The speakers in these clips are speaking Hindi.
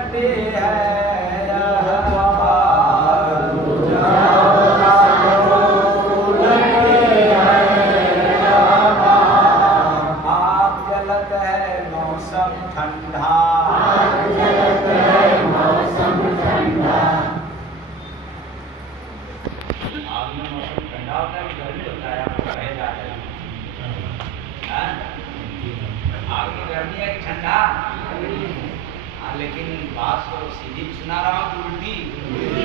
उलटे है लेकिन बात तो सीधी सुना रहा हूँ कि उल्टी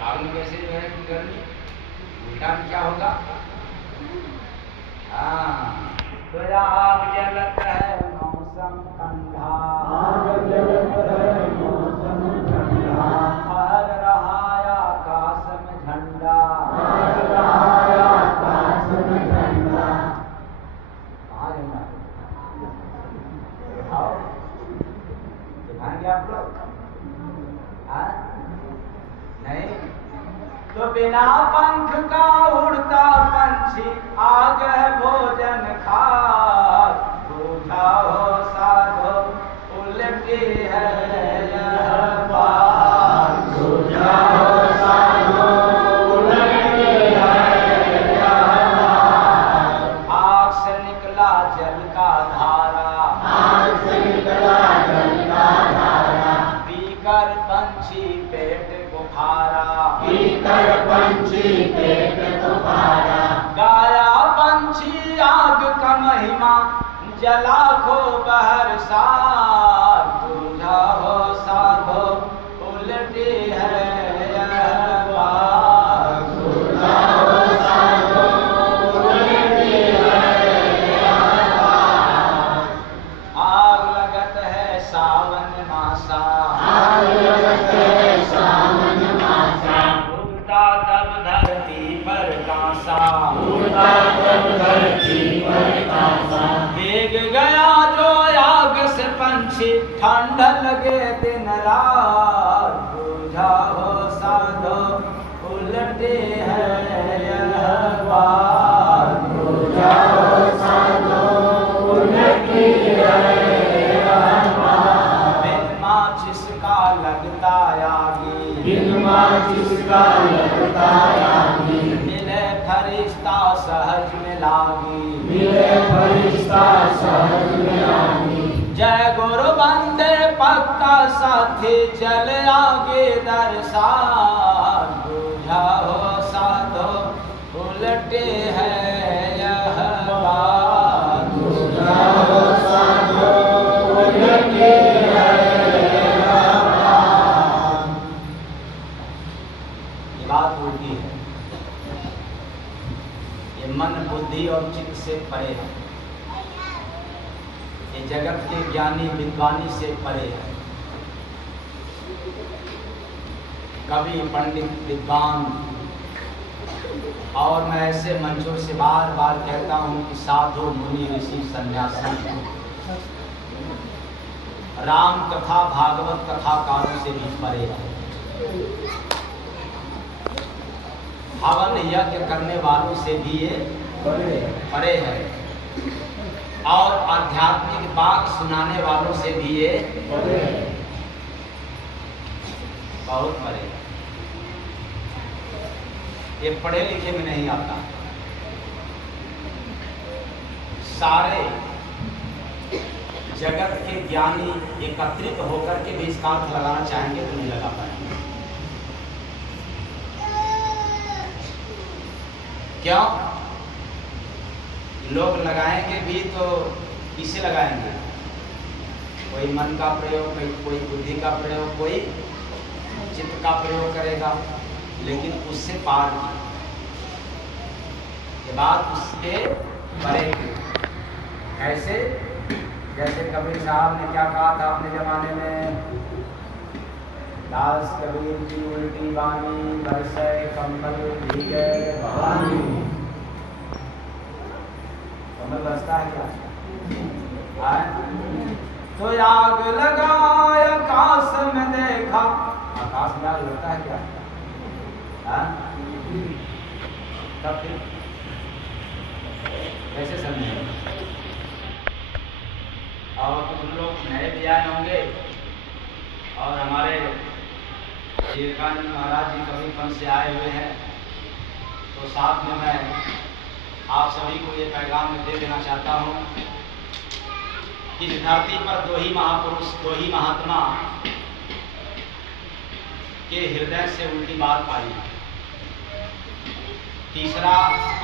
आग में कैसे जो है गर्मी उल्टा में क्या होगा। हाँ तो आग जलत है मौसम ठंडा फहर रहा आकाश में झंडा आप लोग नहीं तो बिना पंख का उड़ता पंछी आग है भोजन खा बूझा हो साधो उल्टी है यह बात बूझा हो साधो उल्टी है यह बात। आग से निकला जल का धारा आग से निकला जल का धारा पीकर पंछी पेट बुखारा पीकर पंछी पेट बुखारा गाया पंछी आग का महिमा जला खो बहर सार बूझा हो साधो उल्टी है यह बात बूझा हो साधो उल्टी है यह बात। आग लगत है सावन मासा आग लगत है सावन मासा उगता तब धरती पर कांसा उगता तब धरती पर कांसा भीग गया जो आग से पंछी ठंड लगे दिन रात बूझा हो साधो उल्टी है यह बात बूझा हो साधो उल्टी है जिसका लगता आगी बिन जिसका लगता आगी मिले फरिश्ता सहज में लागी मिले फरिश्ता सहज में लागी जय गुरु बंदे पक्का साथी चल आगे दरसार बूझा हो साधो उल्टे है यह बात बूझा हो साधो उल्टे है उल्टी है। ये मन बुद्धि और चित्त से परे है। ये जगत के ज्ञानी विद्वानी से परे है। कवि पंडित विद्वान और मैं ऐसे मंचों से बार बार कहता हूँ कि साधु मुनि ऋषि सन्यासी राम कथा भागवत कथाकारों से भी परे है। हवन यज्ञ करने वालों से भी ये परे है और आध्यात्मिक बात सुनाने वालों से भी ये बहुत परे है। ये पढ़े लिखे में नहीं आता। सारे जगत के ज्ञानी एकत्रित होकर के भी इसका अर्थ लगाना चाहेंगे तो नहीं लगा पाएंगे। क्यों? लोग लगाएंगे भी तो किसे लगाएंगे? कोई मन का प्रयोग, कोई बुद्धि का प्रयोग, कोई चित्त का प्रयोग करेगा, लेकिन उससे पार नहीं। ये बात उसके परे की। ऐसे जैसे कबीर साहब ने क्या कहा था अपने जमाने में, दास कबीर की उल्टी वाणी बरसे कम्बल भीगे भवानी। कम्बल बरसता है क्या? तो आग लगाया आकाश में देखा, आकाश में आग लगता है क्या? तब फिर कैसे समझे? और कुछ लोग नए भी आए होंगे और हमारे विवेकानंद महाराज जी कबीरपंथ से आए हुए हैं, तो साथ में मैं आप सभी को ये पैगाम दे देना चाहता हूँ कि इस धरती पर दो ही महापुरुष, दो ही महात्मा के हृदय से उनकी बात आई, तीसरा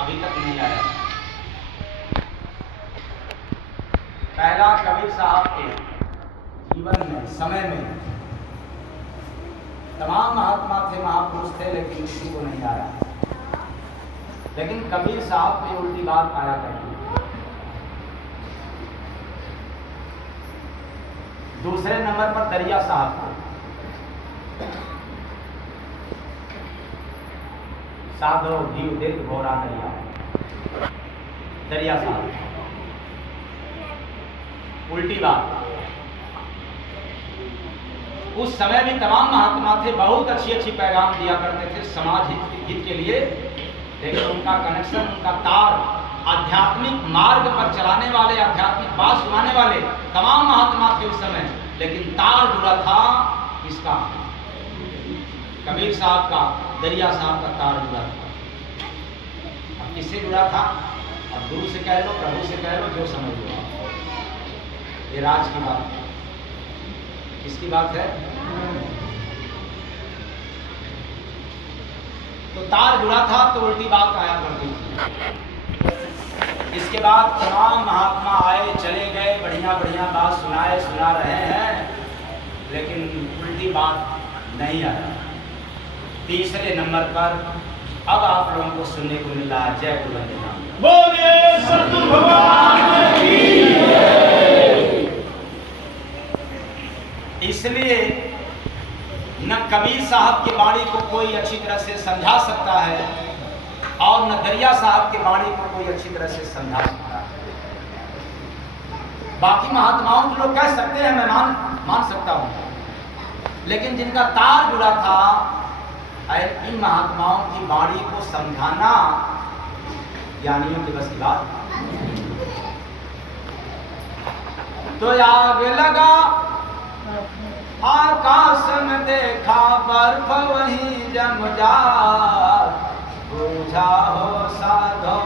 अभी तक नहीं आया। पहला कबीर साहब के जीवन में, समय में तमाम महात्मा थे, महापुरुष थे, लेकिन किसी को नहीं आया। लेकिन कबीर साहब पे उल्टी बात आया करती है। दूसरे नंबर पर दरिया साहब को, साधो जीव दिल घोरा दरिया साहब, उल्टी बात। उस समय भी तमाम महात्मा थे, बहुत अच्छी अच्छी पैगाम दिया करते थे समाज हित के लिए, लेकिन उनका कनेक्शन, उनका तार आध्यात्मिक मार्ग पर चलाने वाले, आध्यात्मिक बात सुनाने वाले तमाम महात्मा थे उस समय, लेकिन तार जुड़ा था किसका? कबीर साहब का, दरिया साहब का तार जुड़ा था। अब किससे जुड़ा था? अब गुरु से कह लो, प्रभु से कह लो, जो समझ लो। ये राज की बात है। किसकी बात है? तो तार जुड़ा था तो उल्टी बात आया करती थी। इसके बाद तमाम महात्मा आए चले गए, बढ़िया बढ़िया बात सुना रहे हैं, लेकिन उल्टी बात नहीं आया। तीसरे नंबर पर अब आप लोगों को सुनने को मिल रहा है। जय गुरु वंदना, बोलिए सतगुरु भगवान की जय। इसलिए न कबीर साहब की वाणी को कोई अच्छी तरह से समझा सकता है और न दरिया साहब की वाणी को कोई अच्छी तरह से समझा सकता है। बाकी महात्माओं को लोग कह सकते हैं, मैं मान सकता हूं, लेकिन जिनका तार जुड़ा था, इन महात्माओं की वाणी को समझाना ज्ञानियों की बस की बात। तो आग लगा आकाश में देखा बर्फ वहीं जम जा, बूझा हो साधो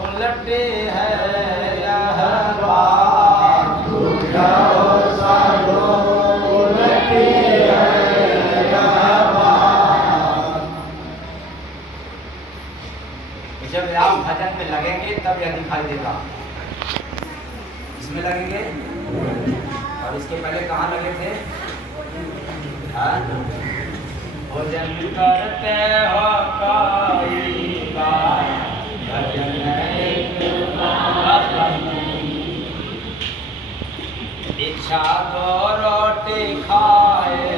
उलटे है यह बात, बूझा हो साधो उलटे है यह बात। जब आप भजन में लगेंगे तब यह दिखाई देगा। इसमें लगेंगे और इसके पहले कहाँ लगे थे? भजन करते हो कोई बात, भजन इच्छा तो रोटी खाए,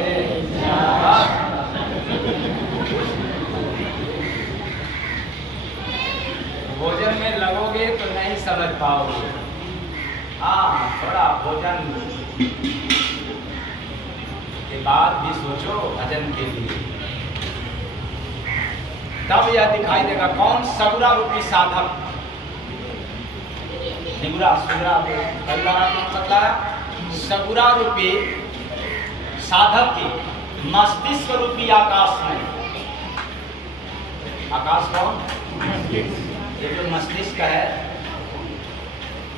भोजन में लगोगे तो नहीं समझ पाओगे। हाँ, थोड़ा भोजन के बाद भी सोचो भजन के लिए, तब यह दिखाई देगा। कौन? सगुरा रूपी साधक। निगुरा सुगरा सगुरा रूपी साधक की मस्तिष्क रूपी आकाश में। आकाश कौन? ये जो मस्तिष्क है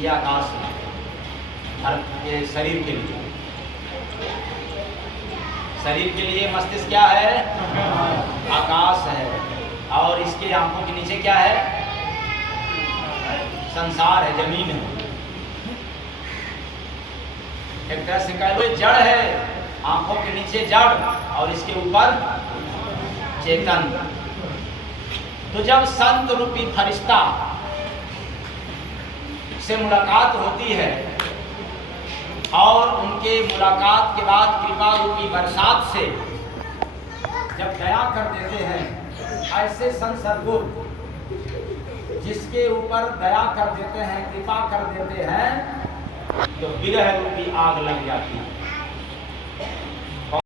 ये आकाश है, ये शरीर के लिए। शरीर के लिए मस्तिष्क क्या है? आकाश है। और इसके आंखों के नीचे क्या है? संसार है, जमीन है। एक तरह से कह लो जड़ है, आंखों के नीचे जड़ और इसके ऊपर चेतन। तो जब संत रूपी फरिश्ता से मुलाकात होती है और उनके मुलाकात के बाद कृपा रूपी बरसात से जब दया कर देते हैं, ऐसे संत सद्गुरु जिसके ऊपर दया कर देते हैं, कृपा कर देते हैं, तो विरह रूपी आग लग जाती है।